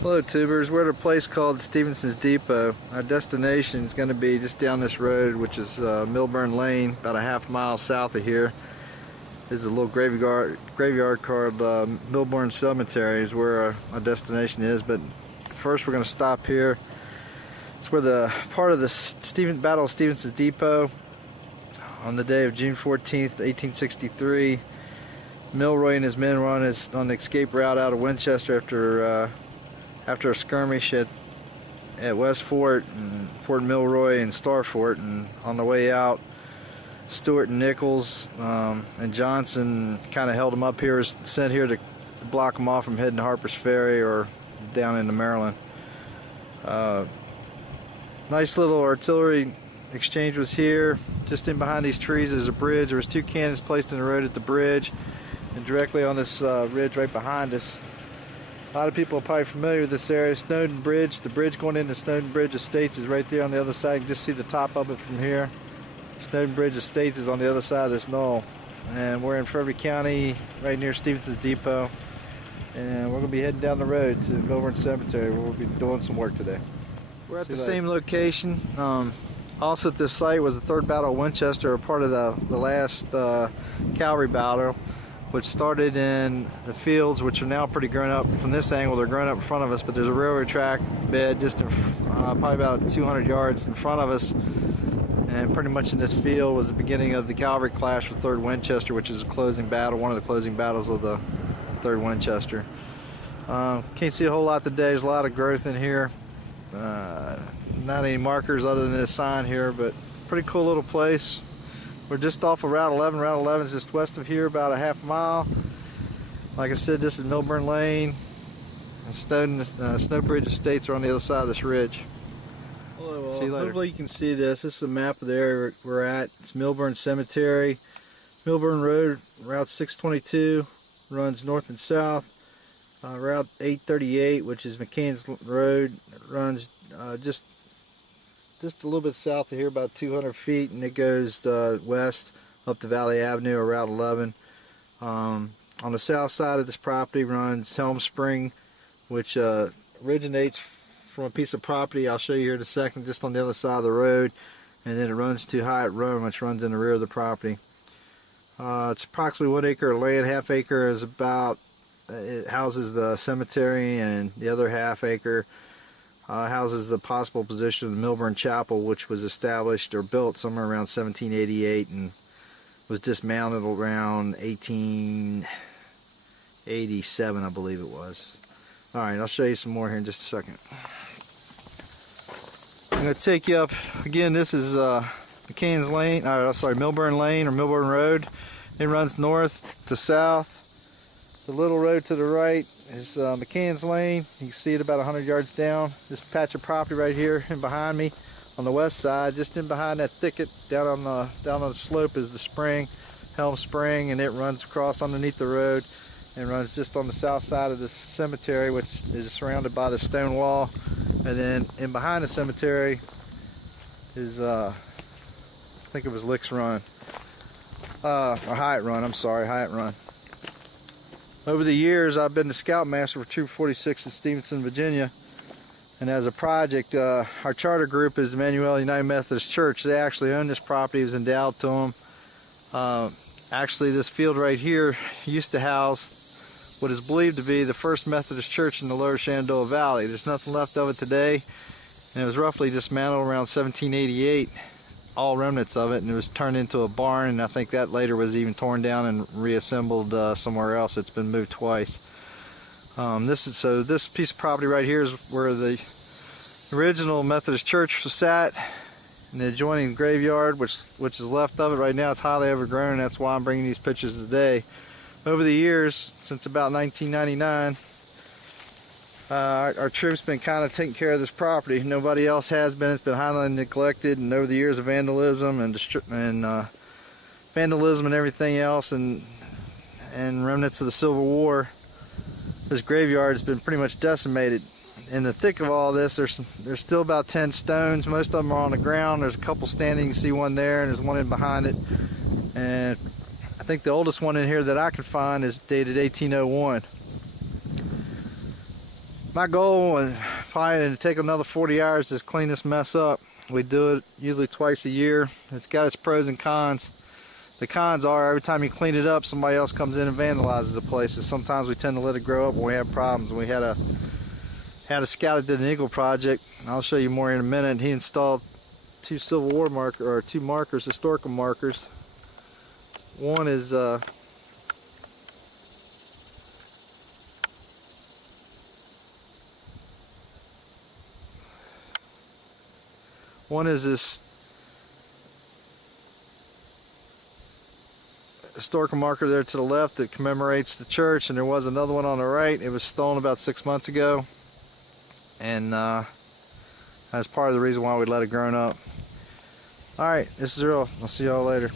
Hello tubers, we're at a place called Stephenson's Depot. Our destination is going to be just down this road, which is Milburn Lane, about a half mile south of here. There's a little graveyard called Milburn Cemetery is where our destination is, but first we're going to stop here. It's where the part of the Battle of Stephenson's Depot on the day of June 14th, 1863. Milroy and his men were on the escape route out of Winchester after a skirmish at West Fort and Fort Milroy and Star Fort, and on the way out, Stewart and Nichols and Johnson kind of held them up here, sent here to block them off from heading to Harper's Ferry or down into Maryland. Nice little artillery exchange was here. Just in behind these trees there's a bridge. There was 2 cannons placed in the road at the bridge, and directly on this ridge right behind us. A lot of people are probably familiar with this area. Snowden Bridge, the bridge going into Snowden Bridge Estates is right there on the other side. You can just see the top of it from here. Snowden Bridge Estates is on the other side of this knoll. And we're in Frederick County, right near Stephenson's Depot. And we're going to be heading down the road to Milburn Cemetery where we'll be doing some work today. We're at the same location. Also at this site was the 3rd Battle of Winchester, a part of the last cavalry battle, which started in the fields, which are now pretty grown up. From this angle, they're grown up in front of us, but there's a railroad track bed just in, probably about 200 yards in front of us. And pretty much in this field was the beginning of the cavalry clash with 3rd Winchester, which is a closing battle, one of the closing battles of the 3rd Winchester. Can't see a whole lot today. There's a lot of growth in here. Not any markers other than this sign here, but pretty cool little place. We're just off of Route 11. Route 11 is just west of here, about a half mile. Like I said, this is Milburn Lane, and Snowbridge Estates are on the other side of this ridge. Hello, see you later. Hopefully you can see this. This is a map of the area we're at. It's Milburn Cemetery. Milburn Road, Route 622, runs north and south. Route 838, which is McCann's Road, runs just a little bit south of here, about 200 feet, and it goes west up to Valley Avenue or Route 11. On the south side of this property runs Helm Spring, which originates from a piece of property I'll show you here in a second, just on the other side of the road, and then it runs to Hyatt Run, which runs in the rear of the property. It's approximately 1 acre of land. Half acre is about, it houses the cemetery, and the other half acre houses the possible position of the Milburn Chapel, which was established or built somewhere around 1788 and was dismantled around 1887, I believe it was. Alright, I'll show you some more here in just a second. I'm going to take you up again. This is McCann's Lane, Milburn Lane or Milburn Road. It runs north to south. The little road to the right is McCann's Lane. You can see it about 100 yards down. This patch of property right here and behind me on the west side, just in behind that thicket down on the slope, is the spring, Helm Spring, and it runs across underneath the road and runs just on the south side of the cemetery, which is surrounded by the stone wall. And then in behind the cemetery is I think it was Lick's Run, or Hyatt Run. I'm sorry, Hyatt Run. Over the years, I've been the scoutmaster for Troop 46 in Stephenson, Virginia, and as a project, our charter group is the Emmanuel United Methodist Church. They actually own this property. It was endowed to them. Actually, this field right here used to house what is believed to be the first Methodist church in the lower Shenandoah Valley. There's nothing left of it today, and it was roughly dismantled around 1788. All remnants of it, and it was turned into a barn, and I think that later was even torn down and reassembled somewhere else. It's been moved twice. This piece of property right here is where the original Methodist church was sat, and the adjoining graveyard, which is left of it right now. It's highly overgrown, and that's why I'm bringing these pictures today. Over the years, since about 1999, our troop's been kind of taking care of this property. Nobody else has been. It's been highly neglected, and over the years of vandalism and everything else, and remnants of the Civil War, this graveyard has been pretty much decimated. In the thick of all this, there's still about 10 stones. Most of them are on the ground. There's a couple standing. You can see one there, and there's one in behind it. And I think the oldest one in here that I can find is dated 1801. My goal, and probably to take another 40 hours, is clean this mess up. We do it usually twice a year. It's got its pros and cons. The cons are every time you clean it up, somebody else comes in and vandalizes the place. Sometimes we tend to let it grow up when we have problems. We had a scout that did an Eagle project. I'll show you more in a minute. He installed two Civil War markers, or two markers, historical markers. One is this historical marker there to the left that commemorates the church, and there was another one on the right. It was stolen about 6 months ago, and that's part of the reason why we let it grow up. Alright, this is Earl. I'll see y'all later.